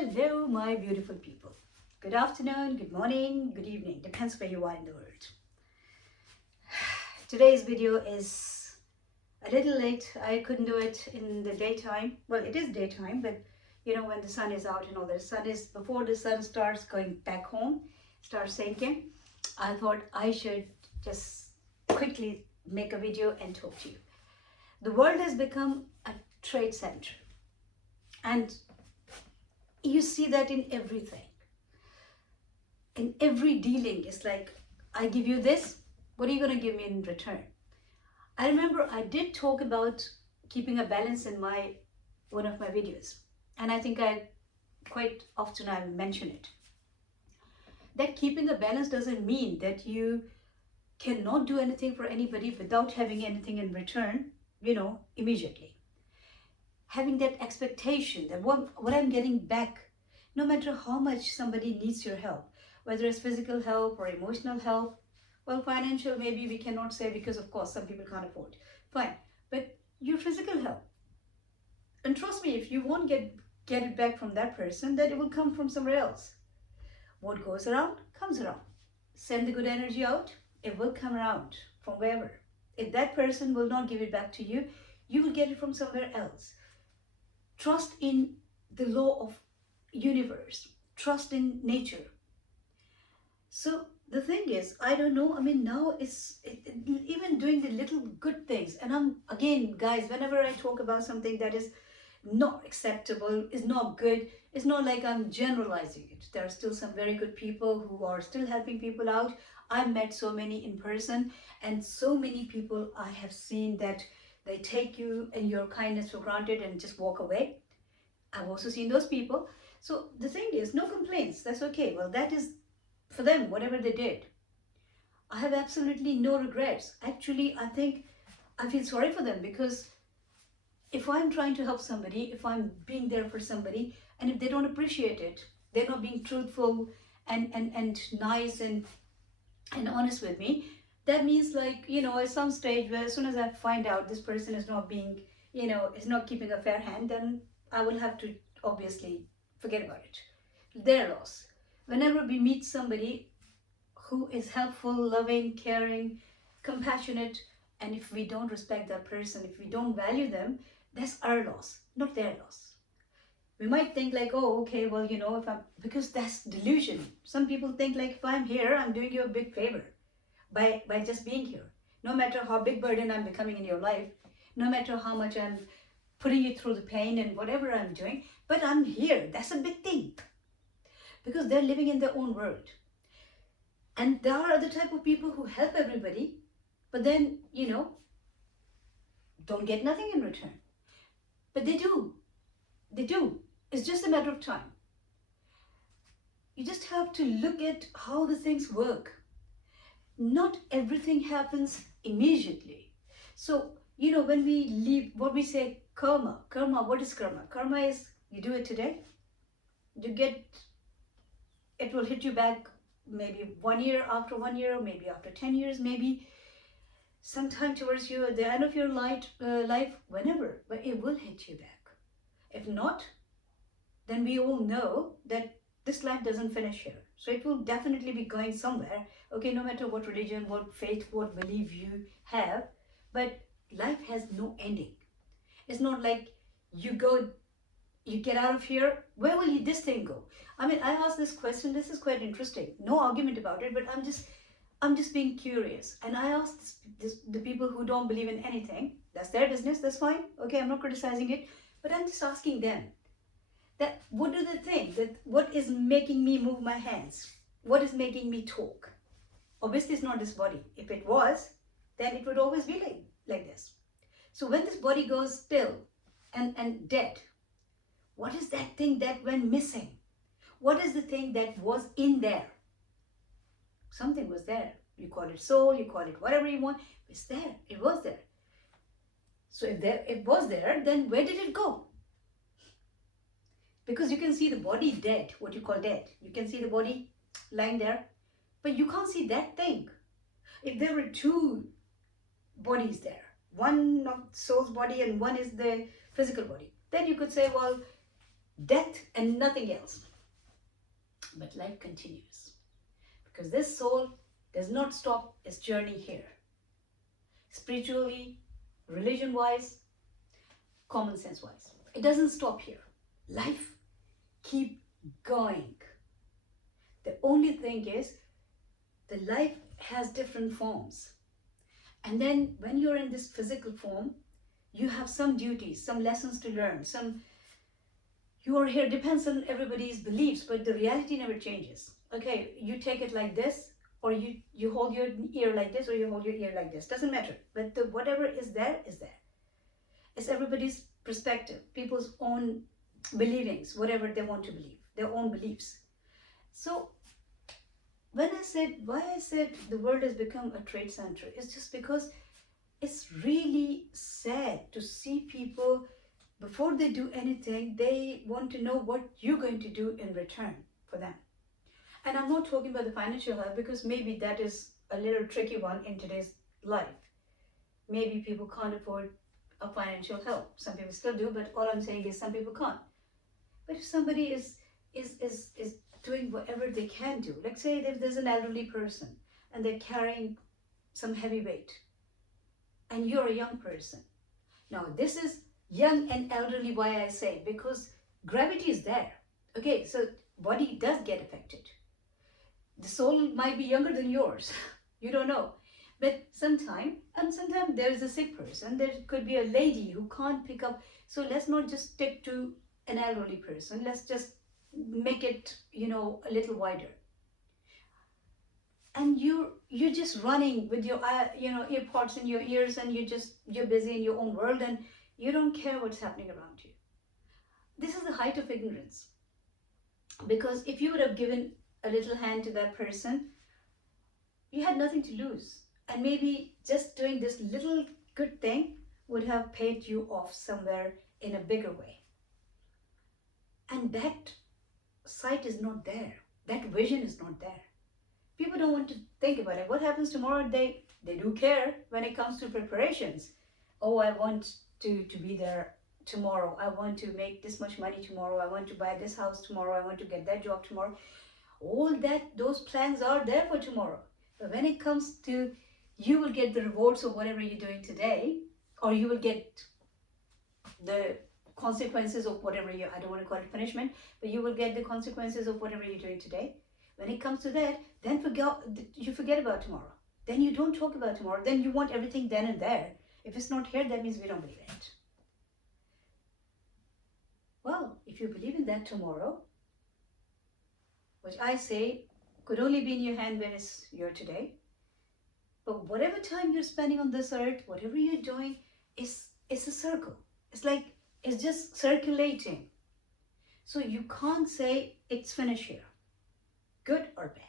Hello, my beautiful people. Good afternoon, good morning, good evening, depends where you are in the world. Today's video is a little late. I couldn't do it in the daytime. Well, it is daytime, but you know, when the sun is out and all the sun is, before the sun starts going back home, starts sinking, I thought I should just quickly make a video and talk to you. The world has become a trade center, and you see that in everything. In every dealing, it's like, I give you this, what are you going to give me in return? I remember I did talk about keeping a balance in one of my videos, and I think I quite often I mention it. That keeping a balance doesn't mean that you cannot do anything for anybody without having anything in return, immediately. Having that expectation that what I'm getting back, no matter how much somebody needs your help, whether it's physical help or emotional help. Well, financial maybe we cannot say, because of course some people can't afford. Fine, but your physical help. And trust me, if you won't get it back from that person, then it will come from somewhere else. What goes around comes around. Send the good energy out, it will come around from wherever. If that person will not give it back to you, you will get it from somewhere else. Trust in the law of universe. Trust in nature. So the thing is, I don't know, now even doing the little good things. And again, guys, whenever I talk about something that is not acceptable, is not good, it's not like I'm generalizing it. There are still some very good people who are still helping people out. I've met so many in person, and so many people I have seen that they take you and your kindness for granted and just walk away. I've also seen those people. So the thing is, no complaints, that's okay. Well, that is for them, whatever they did. I have absolutely no regrets. Actually, I think I feel sorry for them, because if I'm trying to help somebody, if I'm being there for somebody, and if they don't appreciate it, they're not being truthful and nice and honest with me, that means, like, at some stage where as soon as I find out this person is not being, is not keeping a fair hand, then I will have to obviously forget about it. Their loss. Whenever we meet somebody who is helpful, loving, caring, compassionate, and if we don't respect that person, if we don't value them, that's our loss, not their loss. We might think like, oh, okay, well, because that's delusion. Some people think like, if I'm here, I'm doing you a big favor by just being here. No matter how big burden I'm becoming in your life, no matter how much I'm putting you through the pain and whatever I'm doing, but I'm here. That's a big thing. Because they're living in their own world. And there are other type of people who help everybody, but then, don't get nothing in return. But they do. They do. It's just a matter of time. You just have to look at how the things work. Not everything happens immediately. So, when we leave, what we say, karma, what is karma? Karma is, you do it today, it will hit you back maybe 1 year, after 1 year, or maybe after 10 years, maybe sometime towards you at the end of your life, whenever, but it will hit you back. If not, then we all know that this life doesn't finish here. So it will definitely be going somewhere. Okay, no matter what religion, what faith, what belief you have, but life has no ending. It's not like you get out of here, where will this thing go? I asked this question, this is quite interesting. No argument about it, but I'm just being curious. And I asked the people who don't believe in anything, that's their business, that's fine. Okay, I'm not criticizing it, but I'm just asking them that what do they think? That what is making me move my hands? What is making me talk? Obviously, it's not this body. If it was, then it would always be like this. So when this body goes still and dead, what is that thing that went missing? What is the thing that was in there? Something was there. You call it soul, you call it whatever you want. It's there. It was there. So if it was there, then where did it go? Because you can see the body dead, what you call dead. You can see the body lying there, but you can't see that thing. If there were two bodies there, one of soul's body and one is the physical body, then you could say, well, death and nothing else. But life continues because this soul does not stop its journey here. Spiritually, religion wise, common sense wise. It doesn't stop here. Life keep going. The only thing is the life has different forms. And then when you're in this physical form, you have some duties, some lessons to learn, some you are here depends on everybody's beliefs, but the reality never changes. Okay, you take it like this, or you hold your ear like this, or you hold your ear like this. Doesn't matter. But whatever is there is there. It's everybody's perspective, people's own believings, whatever they want to believe, their own beliefs. So when why I said the world has become a trade center, it's just because it's really sad to see people, before they do anything, they want to know what you're going to do in return for them. And I'm not talking about the financial help, because maybe that is a little tricky one in today's life. Maybe people can't afford a financial help. Some people still do, but all I'm saying is some people can't. But if somebody is doing whatever they can do, like say if there's an elderly person and they're carrying some heavy weight, and you're a young person. Now this is young and elderly, why I say, because gravity is there. Okay, so body does get affected. The soul might be younger than yours. You don't know. But sometimes there is a sick person. There could be a lady who can't pick up. So let's not just stick to an elderly person. Let's just make it, a little wider. And you're just running with your earpods in your ears, and you're busy in your own world, and you don't care what's happening around you. This is the height of ignorance. Because if you would have given a little hand to that person, you had nothing to lose. And maybe just doing this little good thing would have paid you off somewhere in a bigger way. And that sight is not there. That vision is not there. People don't want to think about it. What happens tomorrow? They do care when it comes to preparations. Oh, I want to be there tomorrow. I want to make this much money tomorrow. I want to buy this house tomorrow. I want to get that job tomorrow. All that, those plans are there for tomorrow. But when it comes to, you will get the rewards of whatever you're doing today, or you will get the consequences of whatever I don't want to call it punishment, but you will get the consequences of whatever you're doing today. When it comes to that, then you forget about tomorrow. Then you don't talk about tomorrow. Then you want everything then and there. If it's not here, that means we don't believe in it. Well, if you believe in that tomorrow, which I say could only be in your hand when it's your today, but whatever time you're spending on this earth, whatever you're doing, it's a circle. It's just circulating. So you can't say it's finished here, good or bad.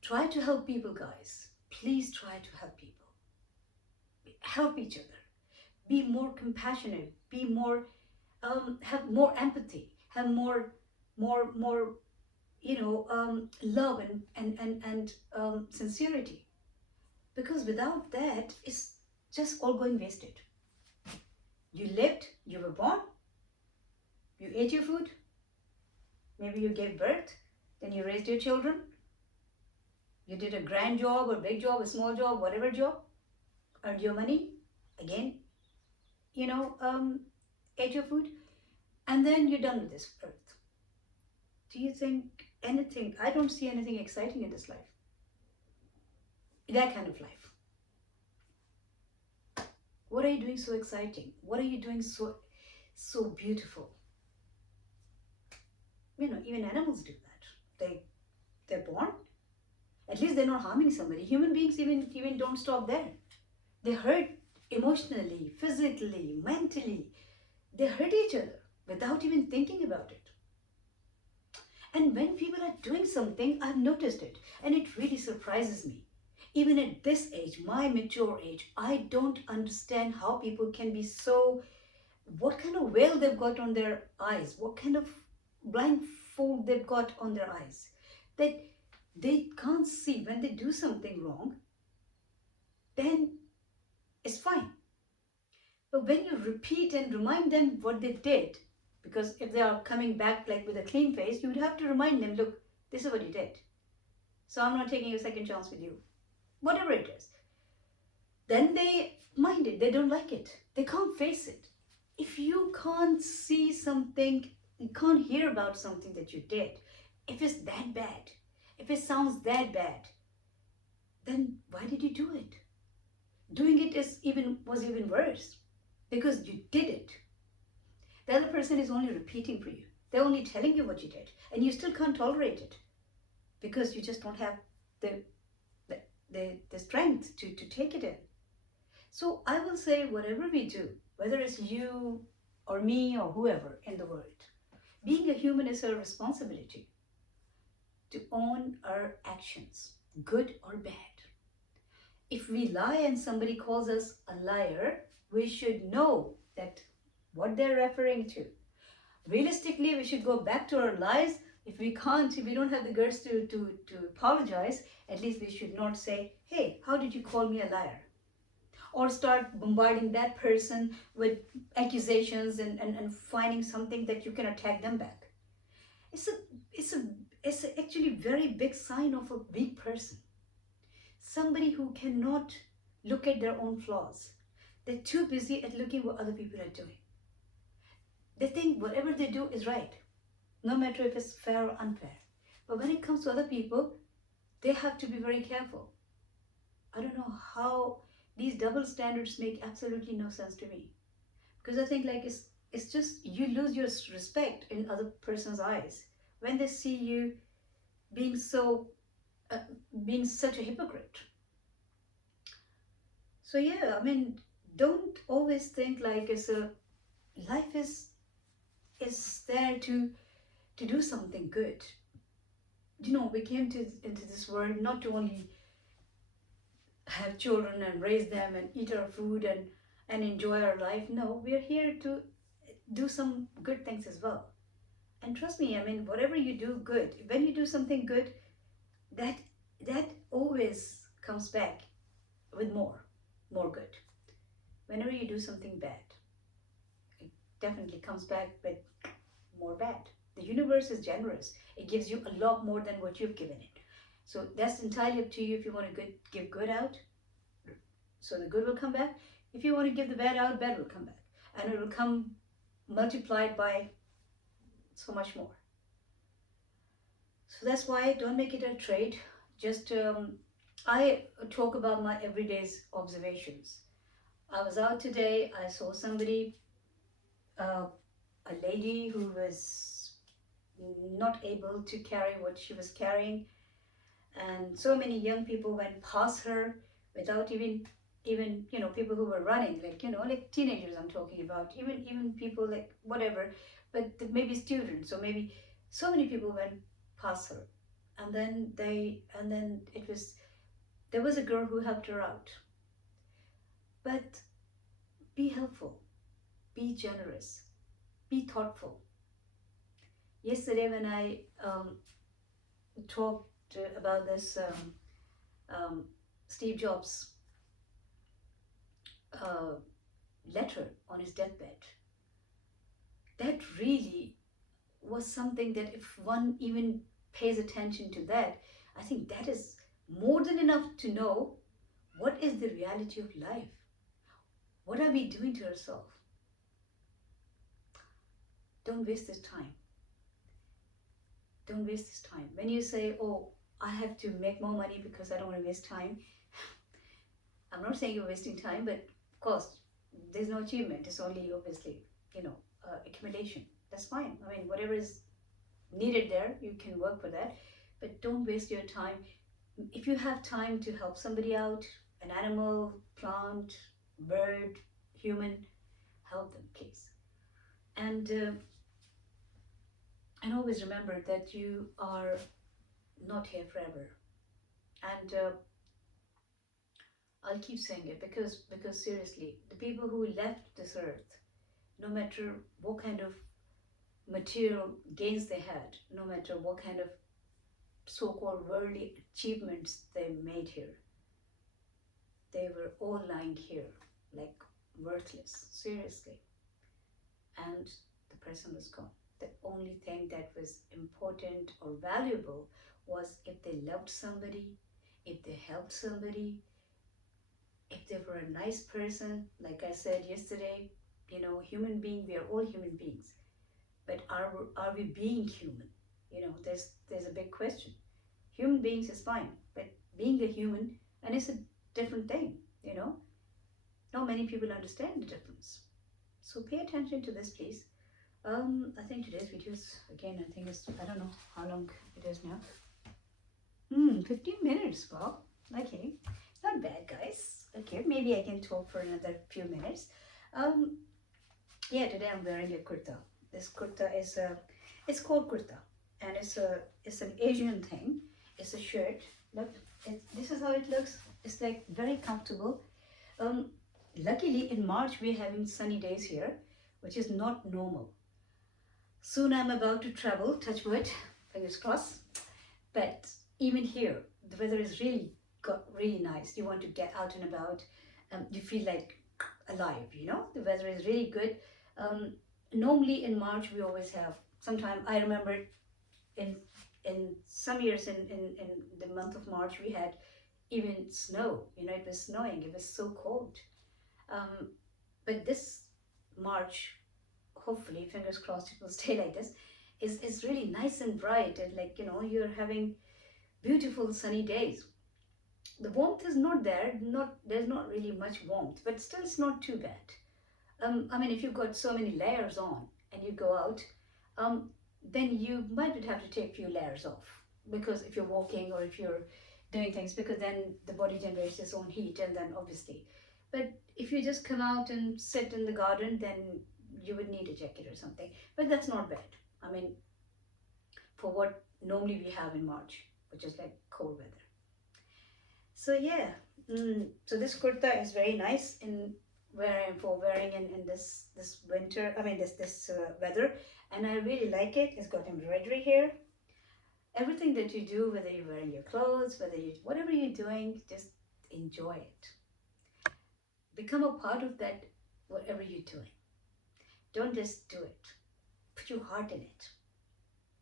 Try to help people, guys. Please try to help people. Help each other. Be more compassionate. Be more, have more empathy. Have more, love and sincerity. Because without that, it's just all going wasted. You lived, you were born, you ate your food, maybe you gave birth, then you raised your children, you did a grand job or big job, a small job, whatever job, earned your money, again, ate your food, and then you're done with this earth. Do you think anything? I don't see anything exciting in this life. That kind of life. What are you doing so exciting? What are you doing so beautiful? Even animals do that. They're born. At least they're not harming somebody. Human beings even don't stop there. They hurt emotionally, physically, mentally. They hurt each other without even thinking about it. And when people are doing something, I've noticed it, and it really surprises me. Even at this age, my mature age, I don't understand how people can be so, what kind of veil they've got on their eyes, what kind of blindfold they've got on their eyes, that they can't see when they do something wrong, then it's fine. But when you repeat and remind them what they did, Because if they are coming back like with a clean face, you would have to remind them, look, this is what you did. So I'm not taking a second chance with you. Whatever it is. Then they mind it. They don't like it. They can't face it. If you can't see something, you can't hear about something that you did, if it's that bad, if it sounds that bad, then why did you do it? Doing it was even worse because you did it. The other person is only repeating for you. They're only telling you what you did, and you still can't tolerate it because you just don't have the strength to take it in. So I will say, whatever we do, whether it's you or me or whoever in the world, being a human is our responsibility to own our actions, good or bad. If we lie and somebody calls us a liar, we should know that what they're referring to. Realistically, we should go back to our lies. If we can't, if we don't have the guts to apologize, at least we should not say, hey, how did you call me a liar? Or start bombarding that person with accusations and finding something that you can attack them back. It's actually very big sign of a weak person. Somebody who cannot look at their own flaws. They're too busy at looking what other people are doing. They think whatever they do is right, no matter if it's fair or unfair. But when it comes to other people, they have to be very careful. I don't know how these double standards make absolutely no sense to me. Because I think like it's just you lose your respect in other person's eyes when they see you being being such a hypocrite. So yeah, I mean, don't always think like life is there to do something good. You know, we came into this world not to only have children and raise them and eat our food and enjoy our life. No, we're here to do some good things as well. And trust me, I mean, whatever you do good, when you do something good, that always comes back with more good. Whenever you do something bad, it definitely comes back with more bad. The universe is generous. It gives you a lot more than what you've given it. So that's entirely up to you if you want to give good out, so the good will come back. If you want to give the bad out, bad will come back. And it will come multiplied by so much more. So that's why don't make it a trade. Just I talk about my everyday's observations. I was out today. I saw somebody, a lady who was not able to carry what she was carrying, and so many young people went past her without even people who were running, like teenagers I'm talking about, even people like whatever, but maybe students, or maybe so many people went past her, and then there was a girl who helped her out. But be helpful, be generous, be thoughtful. Yesterday when I talked about this Steve Jobs letter on his deathbed, that really was something that if one even pays attention to that, I think that is more than enough to know what is the reality of life. What are we doing to ourselves? Don't waste this time. Don't waste this time. When you say, oh, I have to make more money because I don't want to waste time, I'm not saying you're wasting time, but of course, there's no achievement. It's only obviously, accumulation. That's fine. I mean, whatever is needed there, you can work for that. But don't waste your time. If you have time to help somebody out, an animal, plant, bird, human, help them, please. And always remember that you are not here forever. And I'll keep saying it because seriously, the people who left this earth, no matter what kind of material gains they had, no matter what kind of so-called worldly achievements they made here, they were all lying here like worthless, seriously. And the person was gone. The only thing that was important or valuable was if they loved somebody, if they helped somebody, if they were a nice person. Like I said yesterday, human being, we are all human beings. But are we being human? There's a big question. Human beings is fine, but being a human, and it's a different thing, Not many people understand the difference. So pay attention to this, please. I think today's videos, again, I think it's, I don't know how long it is now. 15 minutes, wow. Okay, not bad, guys. Okay, maybe I can talk for another few minutes. Yeah, today I'm wearing a kurta. This kurta is it's called kurta, and it's an Asian thing. It's a shirt. Look, this is how it looks. It's like very comfortable. Luckily in March we're having sunny days here, which is not normal. Soon I'm about to travel, touch wood, fingers crossed. But even here, the weather is really nice. You want to get out and about. You feel like alive, The weather is really good. Normally in March we always have, sometime I remember in some years in the month of March we had even snow, it was snowing, it was so cold. But this March, hopefully, fingers crossed, it will stay like this, is really nice and bright, and like, you're having beautiful sunny days. The warmth is not there, there's not really much warmth, but still it's not too bad. I mean, if you've got so many layers on and you go out, then you might have to take a few layers off, because if you're walking or if you're doing things, because then the body generates its own heat, and then obviously. But if you just come out and sit in the garden, then you would need a jacket or something. But that's not bad. I mean, for what normally we have in March, which is like cold weather. So yeah, so this kurta is very nice for wearing in this winter. I mean this weather, and I really like it. It's got embroidery here. Everything that you do, whether you're wearing your clothes, whatever you're doing, just enjoy it. Become a part of that, whatever you're doing. Don't just do it. Put your heart in it.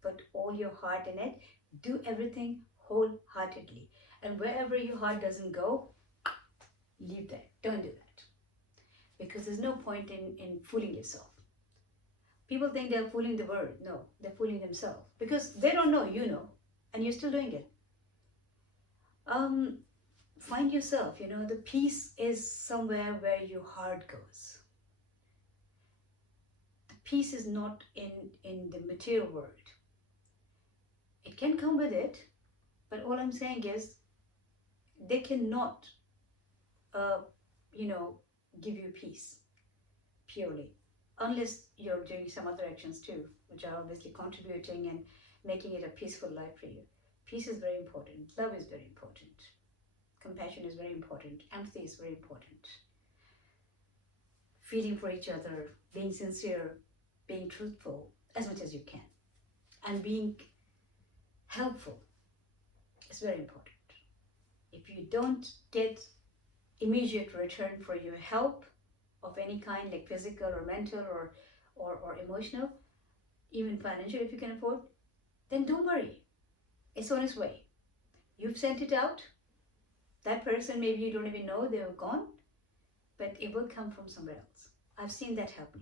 Put all your heart in it. Do everything wholeheartedly. And wherever your heart doesn't go, leave that. Don't do that. Because there's no point in fooling yourself. People think they're fooling the world. No, they're fooling themselves. Because they don't know, you know. And you're still doing it. Find yourself, the peace is somewhere where your heart goes. The peace is not in the material world. It can come with it, but all I'm saying is they cannot, give you peace purely, unless you're doing some other actions too, which are obviously contributing and making it a peaceful life for you. Peace is very important. Love is very important. Compassion is very important. Empathy is very important. Feeling for each other, being sincere, being truthful as much as you can, and being helpful is very important. If you don't get immediate return for your help of any kind, like physical or mental or emotional, even financial if you can afford, then don't worry. It's on its way. You've sent it out. That person, maybe you don't even know they were gone, but it will come from somewhere else. I've seen that help me.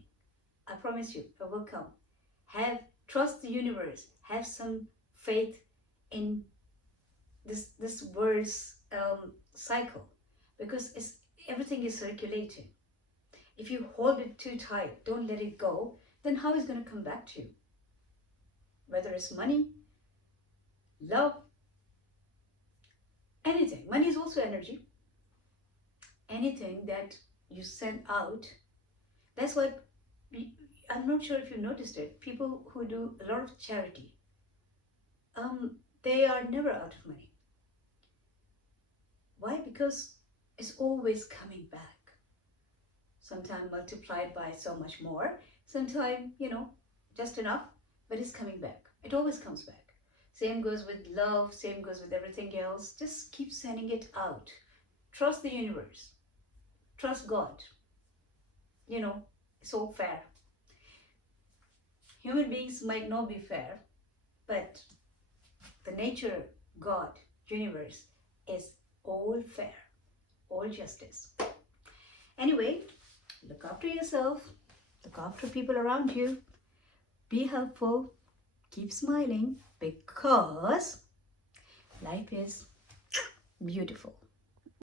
I promise you, it will come. Trust the universe. Have some faith in this world's cycle, because everything is circulating. If you hold it too tight, don't let it go, then how is it going to come back to you? Whether it's money, love, anything. Money is also energy. Anything that you send out, that's what, I'm not sure if you noticed it, people who do a lot of charity, they are never out of money. Why? Because it's always coming back. Sometimes multiplied by so much more, sometimes, just enough, but it's coming back. It always comes back. Same goes with love, same goes with everything else. Just keep sending it out. Trust the universe. Trust God. It's all fair. Human beings might not be fair, but the nature, God, universe is all fair, all justice. Anyway, look after yourself, look after people around you, be helpful, keep smiling because life is beautiful.